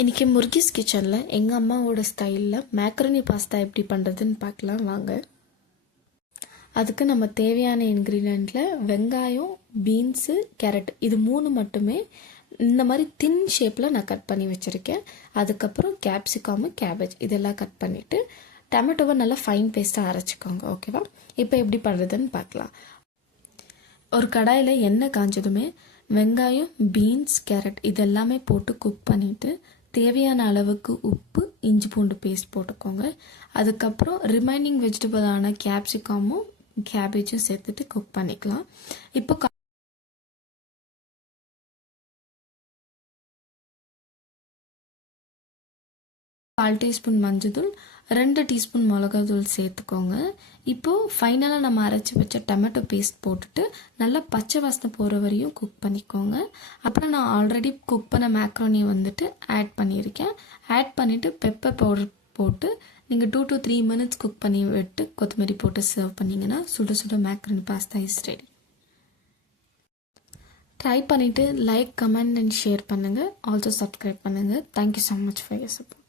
இன்றைக்கி முர்கிஸ் கிச்சனில் எங்கள் அம்மாவோட ஸ்டைலில் மேக்ரோனி பாஸ்தா எப்படி பண்ணுறதுன்னு பார்க்கலாம் வாங்க. அதுக்கு நம்ம தேவையான இன்க்ரீடியண்ட்டில் வெங்காயம், பீன்ஸு, கேரட் இது 3 மட்டுமே இந்த மாதிரி தின் ஷேப்பில் நான் கட் பண்ணி வச்சுருக்கேன். அதுக்கப்புறம் கேப்சிகாமு, கேபேஜ் இதெல்லாம் கட் பண்ணிவிட்டு டொமேட்டோவை நல்லா ஃபைன் பேஸ்ட்டாக அரைச்சிக்கோங்க. ஓகேவா? இப்போ எப்படி பண்ணுறதுன்னு பார்க்கலாம். ஒரு கடாயில் எண்ணெய் காஞ்சதுமே வெங்காயம், பீன்ஸ், கேரட் இதெல்லாமே போட்டு குக் பண்ணிவிட்டு தேவையான அளவுக்கு உப்பு, இஞ்சி பூண்டு பேஸ்ட் போட்டுக்கோங்க. அதுக்கப்புறம் ரிமைனிங் வெஜிடபிளான கேப்சிகமும் கேபேஜும் சேர்த்துட்டு குக் பண்ணிக்கலாம். இப்போ 1/4 டீஸ்பூன் மஞ்சள்தூள், 2 டீஸ்பூன் மிளகாத்தூள் சேர்த்துக்கோங்க. இப்போது ஃபைனலாக நம்ம அரைச்சி வச்ச டொமேட்டோ பேஸ்ட் போட்டுட்டு நல்லா பச்சை வாசனை போகிற வரையும் குக் பண்ணிக்கோங்க. அப்புறம் நான் ஆல்ரெடி குக் பண்ண மேக்ரோனி ஆட் பண்ணியிருக்கேன். ஆட் பண்ணிவிட்டு பெப்பர் பவுடர் போட்டு நீங்கள் 2 to 3 minutes குக் பண்ணி விட்டு கொத்தமல்லி போட்டு சர்வ் பண்ணிங்கன்னா சுட சுட macaroni pasta is ready. Try பண்ணிவிட்டு லைக், கமெண்ட் அண்ட் ஷேர் பண்ணுங்கள். ஆல்சோ சப்ஸ்கிரைப் பண்ணுங்கள். Thank you so much for your support.